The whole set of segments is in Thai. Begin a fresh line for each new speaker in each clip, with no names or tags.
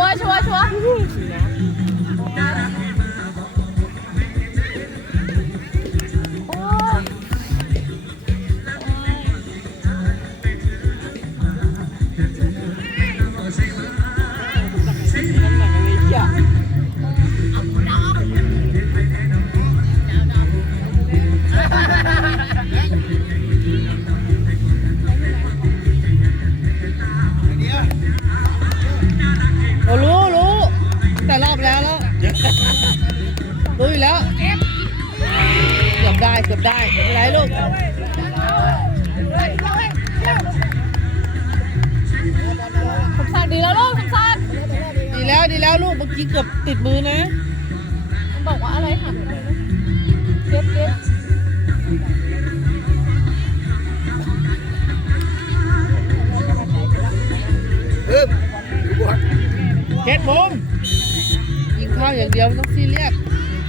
ชัวร์รู้แต่รอบแล้วรู้อยู่แล้วเกือบได้ไม่เป็นไรลูกสมศักดิ์ดีแล้วลูกสมศักดิ์ดีแล้วลูกเมื่อกี้เกือบติดมือนะมันบอกว่าอะไรหักเก็บเก็บมุมยิงข้าวอย่างเดียวไม่ต้องซีเรียส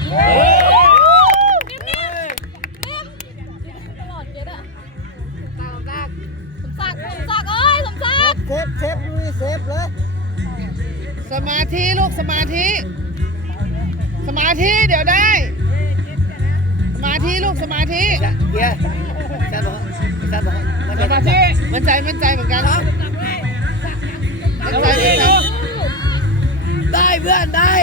ตลอดเก็บอะสมศักดิ์เอ้ยสมศักดิ์
เซฟลุยเซฟเลย
สมาธิลูกสมาธิเดี๋ยวได้สมาธิลูกสมาธิ
เดี๋ยวแซ่บบอก
สมาธิมั่นใจเหมือนกัน
ได้เพื่อนได้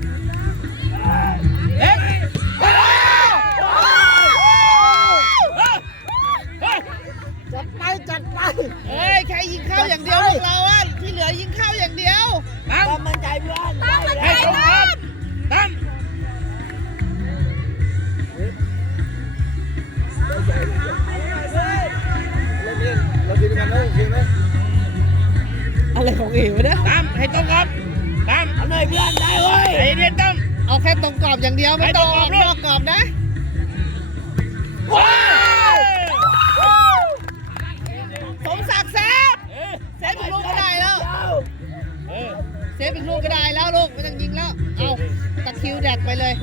จัดไป
เฮ้ยแค่ยิงเข้าอย่างเดียวพวกเราอ่ะที่เหลือยิงเข้าอย่างเดียว
ตั้มมั่นใจเพื่อน
ตั้ม
เราดีกันแล้วโอเคไหม
อะไรของเอ๋วะเนี่ย
ตั้มให้ตรงกรอบตั้ม
เอาหน่อยเพื่อนได้เว้ย
ไอ้เนี่ยตั้ม
เอาแค่ตรงกรอบอย่างเดียวไม่ต้องนอกกรอบนะสมศักดิ์เซฟอีกลูกก็ได้แล้วเซฟอีกลูกก็ได้แล้วลูกไม่ต้องยิงแล้วเอาตะคิวแดกไปเลย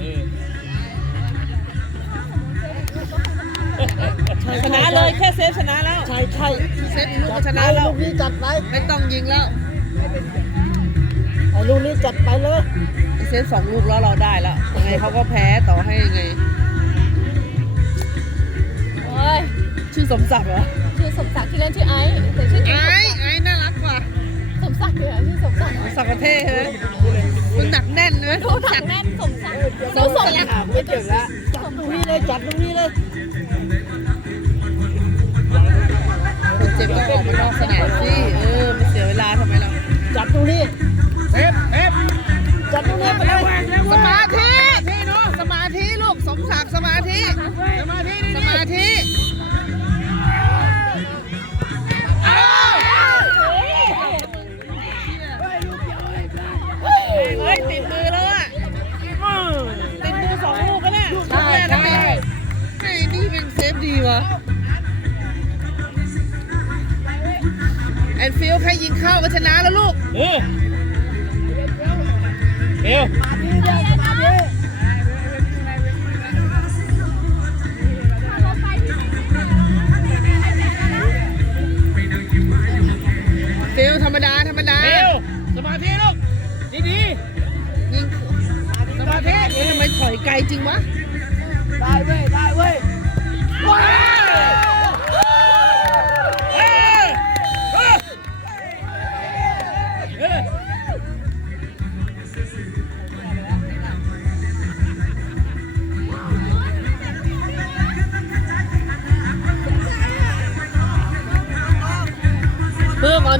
ชนะเลยแค่เซฟชนะแล้ว
ใช่
เซฟอีกลูกก็ชนะแล้ว
ลูกนี้จัดไป
ไม่ต้องยิงแล้ว
ไอ้ลูกนี้จัดไปเลย
เซฟ2 ลูกแล้วเราได้แล้วยังไงเขาก็แพ้ต่อให้ยังไงชื่อสมศักดิ์เหรอ
ชื่อสมศักดิ์ที่เล่นชื่อไอซ์แต่ชื่อ
ไอ้น่ารักกว่า
สมศักดิ์เลยชื่อสมศักดิ์
สักประเทศเลยมึงหนักแน่นเลย
ดูหนักแน่นสมศักดิ์
ไม่เก่งละจัดตรงนี้เลย
คนเจ็บก็ออกมานอกสนามสิไม่เสียเวลาทำไมล่ะ
จัดตรงนี้
เซฟ
จัดตรงนี้ไปเลย
สมาธิลูกสมศักดิ์สมาธิเฮ้ยติดมือแล้วอ่ะติดมือ2 ลูกกันเนี่ย
ใช่
ไอ้นี่เป็นเซฟดีวะแอนฟิลใครยิงเข้าก็ชนะแล้วลูกธรรมดา
สมาธิลูกดี
ยิงสมาธิทำไมถอยไกลจริงวะ
ได้เว้ย
เพิ่ม